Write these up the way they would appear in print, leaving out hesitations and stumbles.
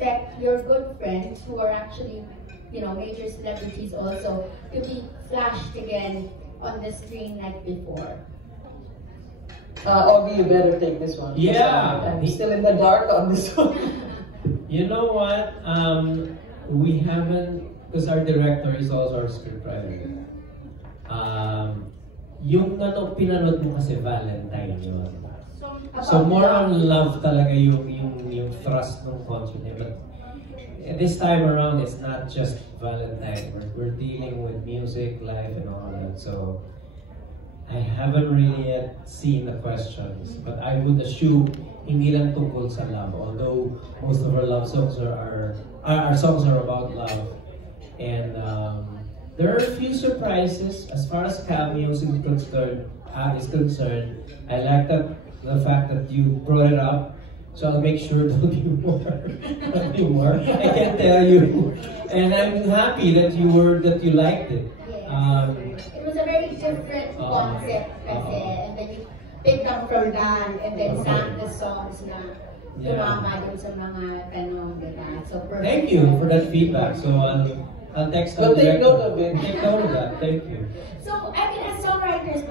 expect your good friends who are actually, you know, major celebrities also to be flashed again on the screen like before? Augie, you better take this one. Yeah. I'm still in the dark on this one. You know what? We haven't, because our director is also our scriptwriter. Yung pinanood mo kasi Valentine yun. So more on love talaga yung thrust ng concert niya. But this time around, it's not just Valentine. We're dealing with music, life, and all that. So I haven't really yet seen the questions, but I would assume hindi lang tungkol sa love. Although most of our love songs our songs are about love, and there are a few surprises as far as cameos is concerned. I like the fact that you brought it up, so I'll make sure there'll be more. There'll be more. I can tell you, and I'm happy that you liked it. It was a very different concept kasi, and then you picked up from that and then sang the songs na tumama dun sa mga tanong, diba? So perfect. Thank you for that feedback. So I'll text the director. Take note of it. Take note of that. Thank you. So, I mean, as songwriters,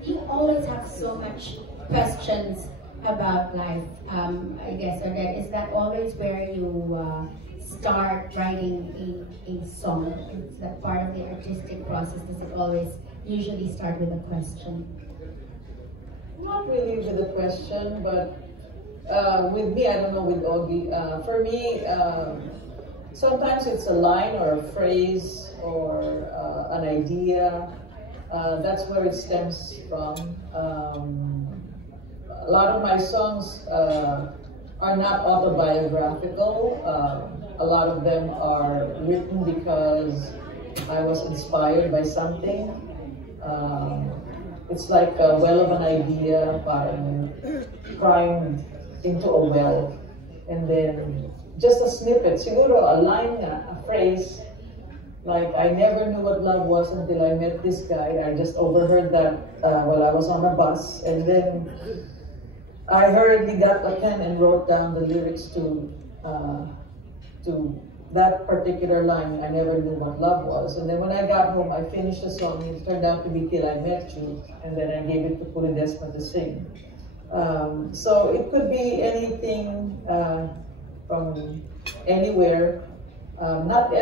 you always have so much questions about life. I guess, Odette, is that always where you start writing a song? Is that part of the artistic process? Does it always usually start with a question? Not really with a question, but with me, I don't know with Augie. For me, sometimes it's a line or a phrase or an idea. That's where it stems from. A lot of my songs are not autobiographical. A lot of them are written because I was inspired by something. It's like a well of an idea, parang crying into a well. And then just a snippet, siguro a line, a phrase, like I never knew what love was until I met this guy. I just overheard that while I was on a bus. And then I hurriedly got a pen and wrote down the lyrics to that particular line, I never knew what love was. And then when I got home, I finished the song. It turned out to be Till I Met You, and then I gave it to Pulidesma to sing. So it could be anything from anywhere. I'm not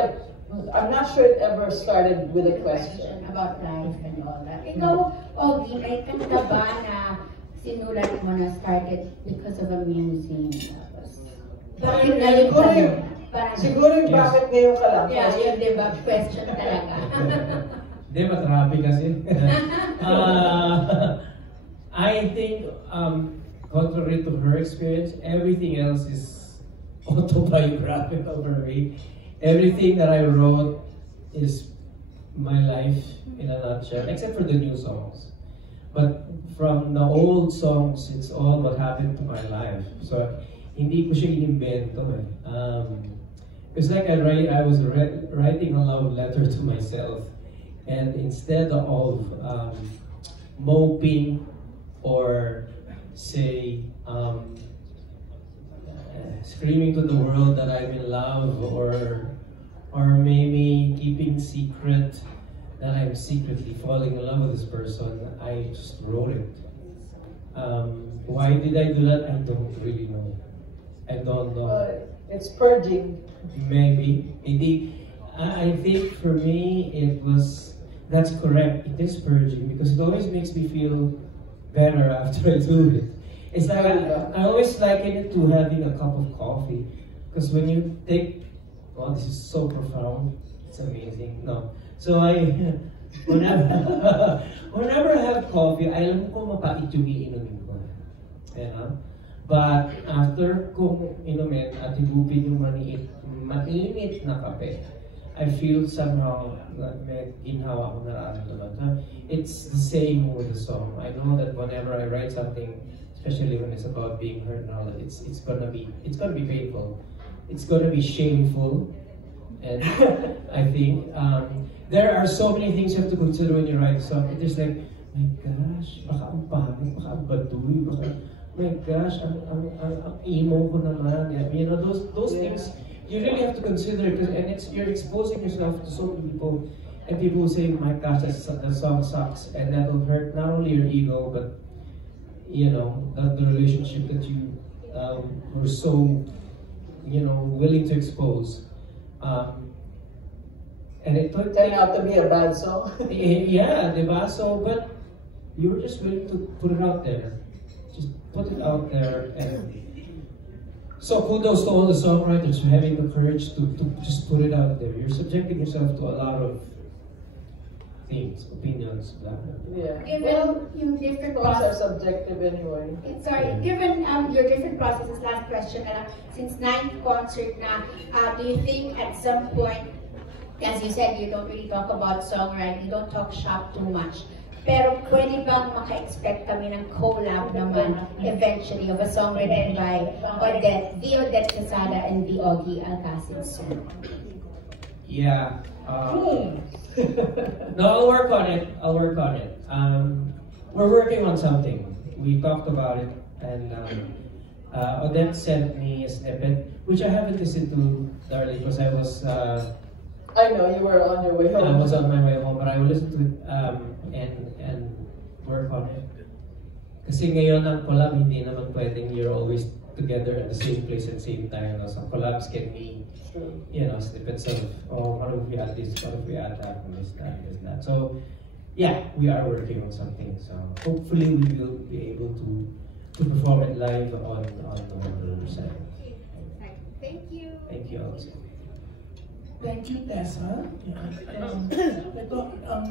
sure it ever started with a question. About life and all that. Ikaw, Augie, may kanta ba na sinulat mo na started because of a museum? Dahil siguro yung bakit ngayon ka lang. Yeah, yun diba? Question talaga. Di ba traffic kasi? I think, contrary to her experience, everything else is autobiographical for me. Everything that I wrote is my life in a nutshell, except for the new songs. But from the old songs, it's all what happened to my life. So, hindi ko siya inimbento eh. It's like I was writing a love letter to myself, and instead of moping or say screaming to the world that I'm in love, or maybe keeping secret that I'm secretly falling in love with this person, I just wrote it. Why did I do that? I don't really know. I don't know. It's purging. Maybe. I think for me, that's correct. It is purging because it always makes me feel better after I do it. It's like I always liken it to having a cup of coffee, because when you take, well, this is so profound. It's amazing. No, so whenever I have coffee, alam ko mapait yung iinumin ko. But after kong inumin at higupin yung mainit na kape, I feel somehow that may ginhawa ko nararamdaman. It's the same with the song. I know that whenever I write something, especially when it's about being hurt and all that, it's gonna be painful. It's gonna be shameful, and I think there are so many things you have to consider when you write a song. It's just like, my gosh, baka ang pangit, baka ang baduy, baka my gosh, ang emo ko naman. You know, those things you really have to consider, and you're exposing yourself to so many people, and people will say, my gosh, that song sucks, and that will hurt not only your ego, but you know, the relationship that you were so, you know, willing to expose. And it turned out to be a bad song. Yeah, diba? So, but you were just willing to put it out there. Just put it out there. And so kudos to all the songwriters for having the courage to just put it out there. You're subjecting yourself to a lot of things, opinions, blah, blah, blah. Yeah. Given yung different Songs are process, subjective anyway. sorry, given your different processes, last question na lang, since 9th concert na, do you think at some point, as you said, you don't really talk about songwriting, you don't talk shop too much, pero pwede bang maka-expect kami ng collab naman eventually of a song written by Odette Quesada and the Ogie Alcacid soon? Yeah. No, I'll work on it. We're working on something. We talked about it, and Odette sent me a snippet, which I haven't listened to, darling, because I was. I know you were on your way home. I was on my way home, but I will listen to it and work on it. Kasi ngayon ang collab, hindi naman pwedeng you're always together at the same place at the same time. No? So collabs can be, you know, snippets of, oh, what if we add this, what if we add that, and this, that. So, yeah, we are working on something. So hopefully we will be able to perform it live on November 7th. Thank you. Thank you also. Thank you, Tessa. Ito,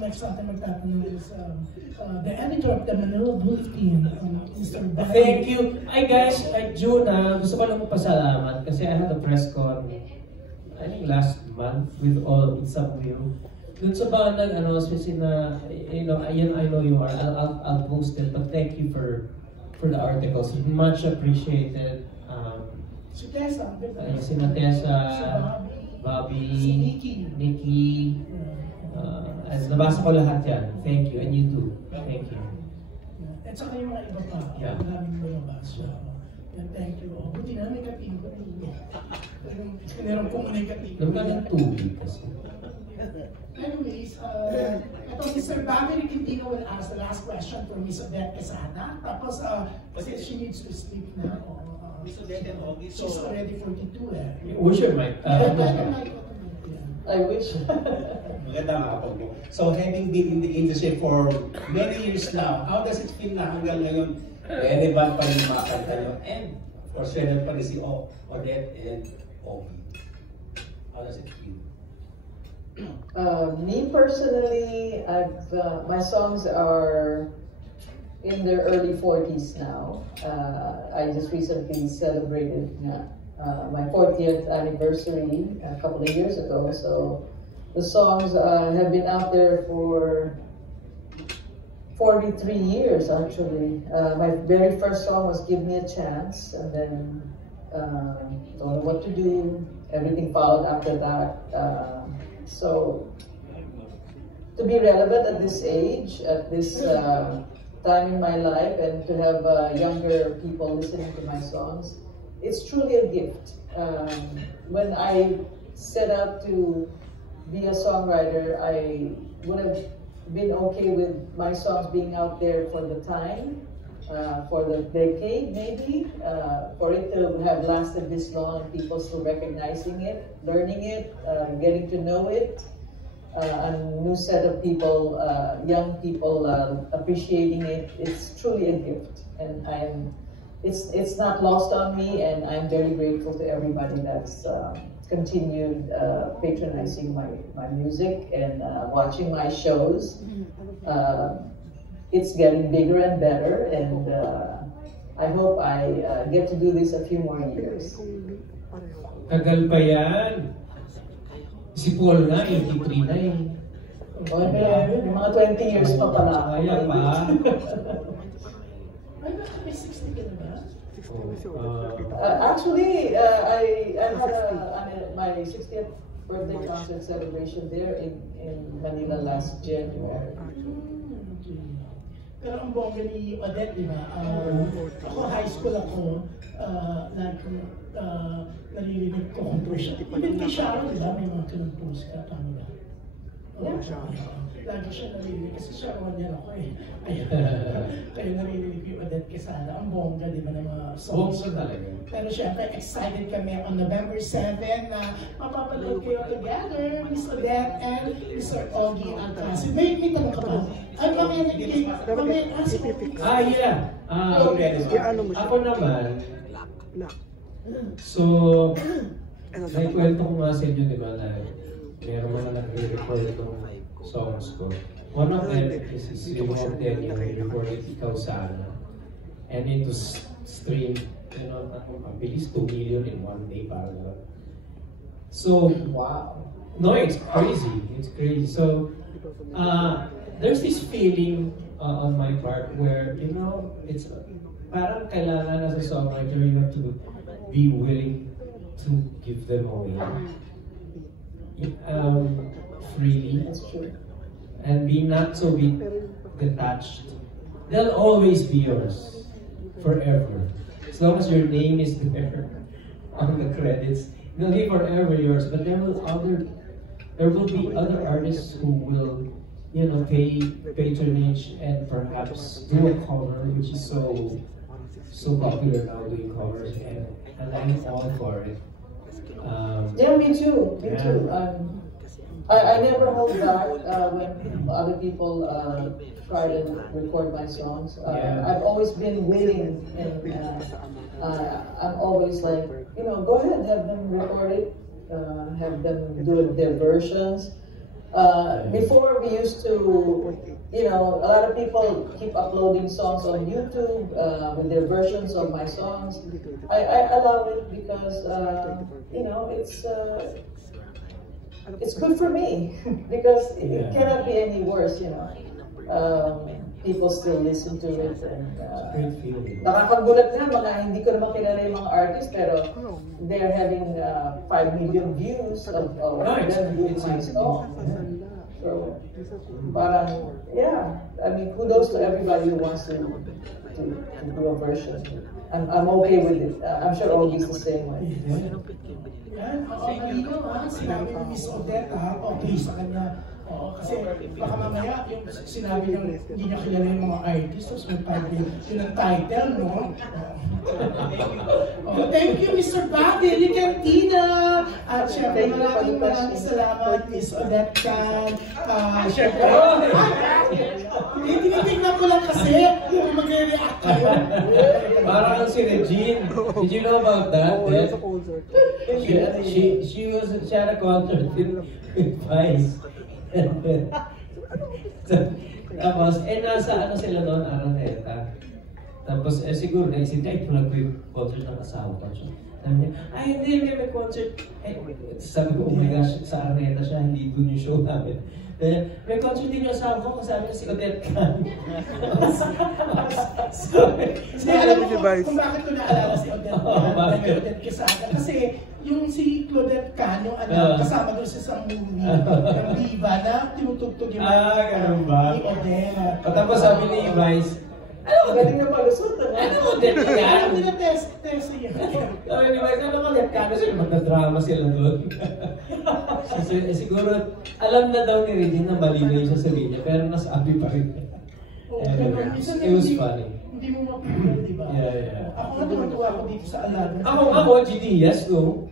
next natin magtatanong is the editor of the Manila Bulletin, Mr. Barry. Thank you. Hi guys, June, gusto ko lang pasalamat kasi I had a press con, I think last month with some of you. Dun sa ba you know, I know you are, I'll post it, but thank you for the articles. Much appreciated. Si Tessa, Sina Tessa, Bobby, si Nikki, nabasa ko lahat yan. Thank you, and you too. Thank you. At saka yung mga iba pa, maraming lumabas. And thank you. Buti na may kapin ko. Meron po muna yung kapin ko. Naman ng tubig kasi. Anyways, ito Mr. Bobby Quintino will ask the last question for Miss Odette Quesada. Tapos, kasi she needs to sleep na. Miss Odette and Ogie, so she's already 42 eh. Wish your mic. I wish. Magandang hapon po. So, having been in the industry for many years now, how does it feel na hanggang ngayon relevant pa yung mga kanta nyo? And, of course, relevant pa rin si Odette and Ogie. How does it feel? Me personally, my songs are in their early 40s now. I just recently celebrated my 40th anniversary a couple of years ago. So the songs have been out there for 43 years actually. My very first song was Give Me a Chance, and then Don't Know What to Do. Everything followed after that. So to be relevant at this age, at this time in my life, and to have younger people listening to my songs, it's truly a gift. When I set out to be a songwriter, I would have been okay with my songs being out there for the time, for the decade maybe, for it to have lasted this long and people still recognizing it, learning it, getting to know it. A new set of people, young people appreciating it. It's truly a gift, and it's not lost on me, and I'm very grateful to everybody that's continued patronizing my music and watching my shows. It's getting bigger and better, and I hope I get to do this a few more years. Tagal pa yan. Si Paul nga, 83 na eh. Okay, mga 20 years pa pala. Kaya pa. Ay, bakit may 60 ka na ba? Actually, I had my 60th birthday concert celebration there in Manila last January. Pero ang bongga ni Odette, di ba? Ako, high school ako, naririnig ko kung siya. Even kay Sharon, di ba? May mga kinag-post ka, tama ba? Lagi siya naririnig kasi Sharon yan ako eh. Kaya naririnig ko yung Odette Quesada. Ang bongga, di ba, ng mga songs. Bongga talaga. Pero syempre, excited kami on November 7 na mapapanood kayo together, Miss Odette and Mr. Ogie Alcacid. May tanong ka ba? Ay, yeah. Ako naman, so, may kwento ko nga sa inyo, di ba, na meron mga nag-record ng songs ko. One of them is yung Hotel, yung recorded Ikaw Sana. And it was streamed, you know, mabilis 2 million in one day, parang gano'n. So, wow. No, it's crazy. It's crazy. So, there's this feeling on my part where, you know, it's parang kailangan as a songwriter, you have to be willing to give them away. Freely. That's true. And be not so be detached. They'll always be yours. Forever. As long as your name is there on the credits, they'll be forever yours. But there will be other artists who will, you know, pay patronage and perhaps do a cover, which is so popular now, doing covers, and I'm all for it. Yeah, me too. Me too. I never hold back when other people try to record my songs. I've always been willing, and I'm always like, you know, go ahead, have them record it, have them do their versions. Before we used to, you know, a lot of people keep uploading songs on YouTube with their versions of my songs. I allow it because, you know, it's good for me because it cannot be any worse, you know. People still listen to it, and nakakagulat nga, mga hindi ko naman kilala yung mga artists, pero they're having 5 million views of them doing my song. So, parang, yeah, I mean, kudos to everybody who wants to do a version. I'm okay with it. I'm sure Ogie's the same way. Yan, malino sinabi ni Miss Odette, okay sa kanya. Kasi baka mamaya yung sinabi ng hindi niya kilala yung mga artists, tapos may yun ang title, no? Thank you, Mr. Bobby, Cantina! At syempre, maraming salamat, Miss Odette Can. Syempre, tinitignan ko lang kasi kung magre-react kayo. Parang si Regine. Did you know about that? She had a concert with Vice. Tapos, nasa ano sila doon, Araneta. Tapos, siguro naisip niya, itulag ko yung concert ng asawa ko. Sabi niya, ay hindi, may concert. Sabi ko, oh my gosh, sa Araneta siya, hindi doon yung show namin. May concert din yung asawa ko, sabi niya si Odette Can. Hindi, alam mo kung bakit ko naalala si Odette Quesada. Kasi, yung si Claudette Can, yung kasama doon sa isang movie ng Viva na tinutugtog yung ni Odette. Tapos sabi ni Vice, Galing na palusot, Odette Can? Hindi na test yun. Sabi ni Vice, Odette Can? Kasi magna-drama sila doon. Siguro, alam na daw ni Regine na mali na yung sasabihin niya, pero nasabi pa rin. It was funny. Hindi mo mapigil, di ba? Yeah. Ako nga tumatuwa ko dito sa Aladdin. Ako, GD, yes, no?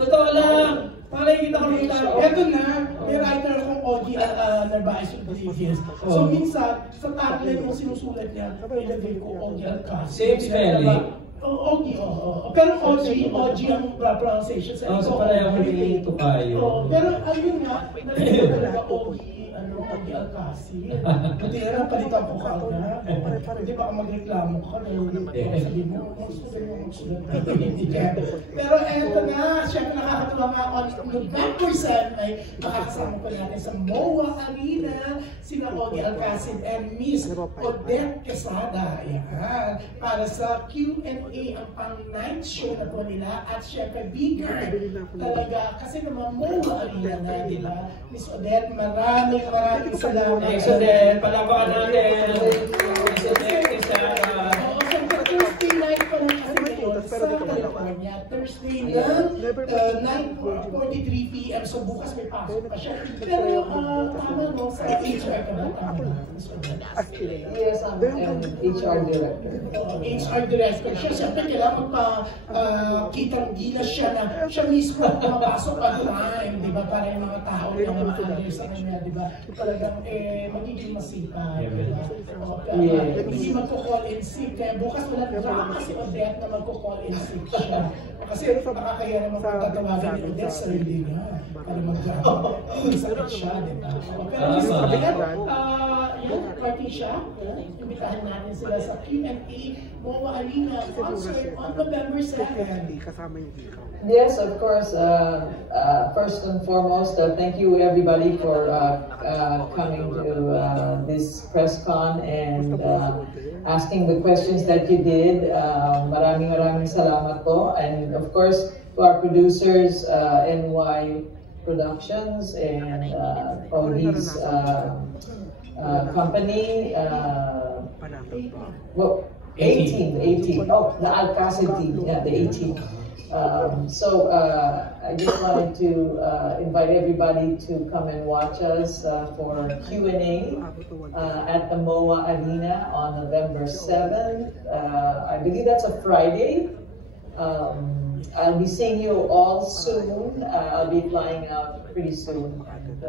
Totoo lang. Pakikita ko dito. Eto na, may writer akong Ogie Narvaez Rodriguez. So minsan, sa tagline mo sinusulat niya, ilagay ko Ogie Alcacid. Same spelling? Ogie, oo. Pero Ogie ang pronunciation sa ito. So pareho ni Tukayo. Pero ayun nga, nalito talaga Ogie Alcacid. Hindi na lang palitan ko ka na. Hindi baka magreklamo ka. Sabi mo, magsulat. Pero eto na, syempre nakakatuwa nga on November 7 ay makakasama pa natin sa MOA Arena sina Ogie Alcacid and Miss Odette Quesada. Ayan. Para sa Q&A ang pang-9th show na po nila at syempre bigger talaga kasi naman MOA Arena na, di ba? Miss Odette, maraming Maraming salamat. Thanks Odette. Palapakan natin. Thanks Odette. Thursday night pa lang kasi ngayon sa California. Thursday na 9:43 p.m. So bukas may pasok pa siya. Pero tama no, sa HR ka ba? Yes, I'm an HR director. HR director siya. Siyempre kailangan pa kitang gilas siya na siya mismo pumapasok on time, di ba? Para yung mga tao na maaari sa kanya, di ba? Talagang magiging masipag, di ba? Hindi magko-call in sick. Kaya bukas wala drama si Odette na magko-call in sick siya. Kasi nakakaya naman kung tatawagan ni Odette sa sarili niya para mag-drama. Sakit siya, di ba? Pero yung sabihan, yung party siya, imbitahan natin sila sa Q&A MOA Arena concert on November 7. Yes, of course. First and foremost, thank you everybody for coming to this press con and asking the questions that you did. Maraming salamat po. And of course, to our producers, NY Productions and Ogi's company. Well, 18. Oh, the Alcacid team. Yeah, the 18. So I just wanted to invite everybody to come and watch us for Q&A at the MOA Arena on November 7th. I believe that's a Friday. I'll be seeing you all soon. I'll be flying out pretty soon and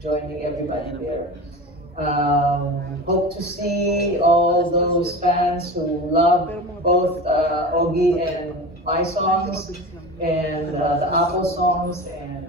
joining everybody there. Hope to see all those fans who love both Ogi and my songs and the Apple songs and